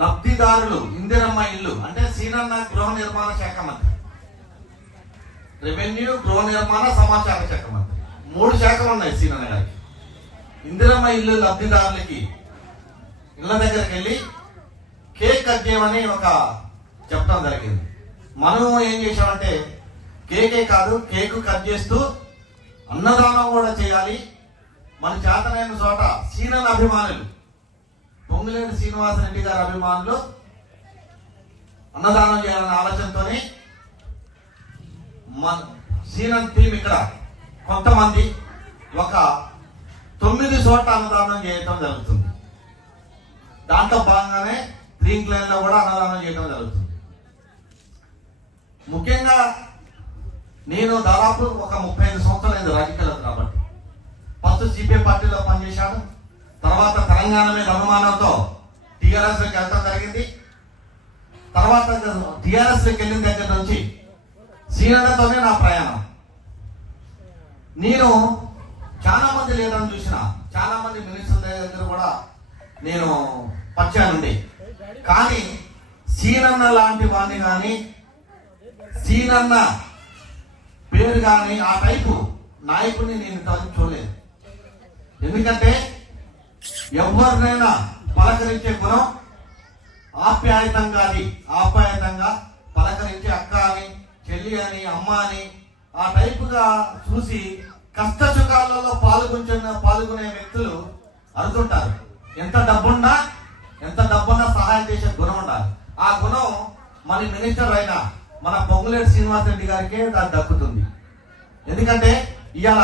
లబ్ధిదారులు ఇందిరమ్మ ఇల్లు అంటే సీనన్న గృహ నిర్మాణ శాఖ మంత్రి, రెవెన్యూ, గృహ నిర్మాణ, సమాచార శాఖ మంత్రి, 3 శాఖలు ఉన్నాయి సీనన్న గారికి. ఇందిరమ్మ ఇల్లు లబ్ధిదారులకి ఇళ్ళ దగ్గరికి వెళ్ళి కేక్ కట్ చేయమని ఒక చెప్పడం జరిగింది. మనం ఏం చేసామంటే కేకే కాదు, కేకు కట్ చేస్తూ అన్నదానం కూడా చేయాలి. మన చేతనైన చోట సీనన్న అభిమానులు, పొంగులేటి శ్రీనివాసరెడ్డి గారి అభిమానులు అన్నదానం చేయాలనే ఆలోచనతోనే సీనన్న టీం ఇక్కడ కొంతమంది ఒక 9 చోట్ల అన్నదానం చేయటం జరుగుతుంది. దాంట్లో భాగంగానే గ్రీన్ క్లైన్ లో కూడా అన్నదానం చేయడం జరుగుతుంది. ముఖ్యంగా నేను దాదాపు ఒక 35 సంవత్సరాలు రాజకీయాలు కాబట్టి ఫస్ట్ సిపిఐ పార్టీలో పనిచేశాను. తర్వాత తెలంగాణ మీద అనుమానంతో టీఆర్ఎస్ లోకి వెళ్ళడం జరిగింది. తర్వాత టీఆర్ఎస్ లోకి వెళ్ళిన దగ్గర నుంచి సీనన్నతోనే నా ప్రయాణం. నేను చాలా మంది లీడర్లను చూసిన, చాలా మంది మినిస్టర్ల దగ్గర కూడా నేను పరిచయానుంది. కానీ సీనన్న లాంటి వాడిని కానీ, సీనన్న పేరు కానీ, ఆ టైపు నాయకుడిని నేను ఇంతవరకు చూడలేదు. ఎందుకంటే ఎవరినైనా పలకరించే గుణం, ఆప్యాయతంగా పలకరించే అక్క అని, చెల్లి అని, అమ్మ అని ఆ టైపుగా చూసి కష్ట సుఖాలలో పాల్గొనే వ్యక్తులు అరుతుంటారు. ఎంత డబ్బున్నా సహాయం చేసే గుణం ఉండాలి. ఆ గుణం మన మినిస్టర్ అయినా మన పొంగులేటి శ్రీనివాసరెడ్డి గారికే అది దక్కుతుంది. ఎందుకంటే ఇవాళ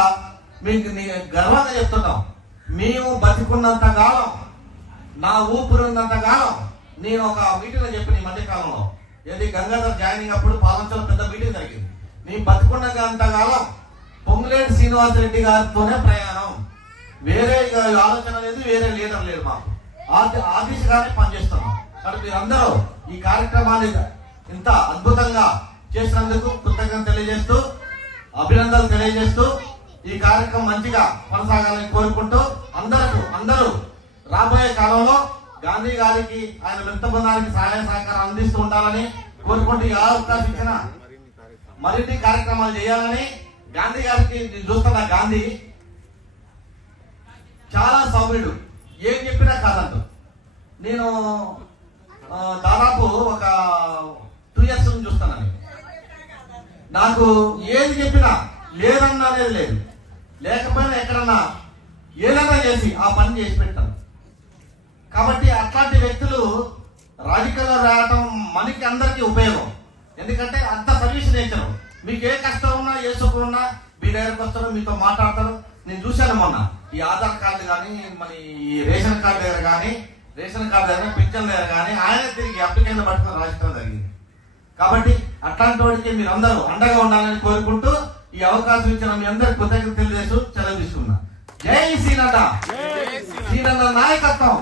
మీకు గర్వంగా చెప్తున్నాం, మేము బతికున్నంత కాలం, నా ఊపిరి ఉన్నంత కాలం, నేను ఒక మీటింగ్ చెప్పిన ఈ మధ్యకాలంలో, ఏది గంగాధర్ జాయినింగ్ అప్పుడు పాలంచలో పెద్ద మీటింగ్ జరిగింది. నేను బతికున్నంత కాలం పొంగులేటి శ్రీనివాసరెడ్డి గారితోనే ప్రయాణం, వేరే ఆలోచన లేదు, వేరే లీడర్ లేదు. మాకు ఆ దిశగానే పనిచేస్తున్నాం. కాబట్టి మీరందరూ ఈ కార్యక్రమాన్ని ఇంత అద్భుతంగా చేసినందుకు కృతజ్ఞత తెలియజేస్తూ, అభినందనలు తెలియజేస్తూ, ఈ కార్యక్రమం మంచిగా కొనసాగాలని కోరుకుంటూ అందరూ రాబోయే కాలంలో గాంధీ గారికి, ఆయన వృత్త బృందానికి సహాయ సహకారం అందిస్తూ ఉండాలని కోరుకుంటూ, ఈ అవకాశం ఇచ్చిన మరిన్ని కార్యక్రమాలు చేయాలని, గాంధీ గారికి చూస్తున్న గాంధీ చాలా సౌమ్యుడు, ఏం చెప్పినా కాదంటూ. నేను దాదాపు ఒక 2 years నుంచి చూస్తానని, నాకు ఏది చెప్పినా లేదన్నా అనేది లేదు, లేకపోయినా ఎక్కడన్నా ఏదైనా చేసి ఆ పని చేసి పెట్టాను. కాబట్టి అట్లాంటి వ్యక్తులు రాజకీయాల్లో రావటం మనకి అందరికీ ఉపయోగం. ఎందుకంటే అంత సర్వీస్ నేచర్, మీకు ఏ కష్టం ఉన్నా, ఏ సుఖం ఉన్నా మీ దగ్గరకు వస్తారు, మీతో మాట్లాడతారు. నేను చూశాను మొన్న ఈ ఆధార్ కార్డు కానీ, మన ఈ రేషన్ కార్డు దగ్గర కానీ, పింఛన్ దగ్గర కానీ ఆయన తిరిగి అప్లికేషన్ పట్టుకుని రాజకీయం జరిగింది. కాబట్టి అట్లాంటి వాడికి మీరు అందరూ అండగా ఉండాలని కోరుకుంటూ, ఈ అవకాశం ఇచ్చిన మీ అందరికి కృతజ్ఞతలు తెలియజేస్తూ సెలవు తీసుకున్నా. జై శ్రీనన్న, శ్రీనన్న నాయకత్వం.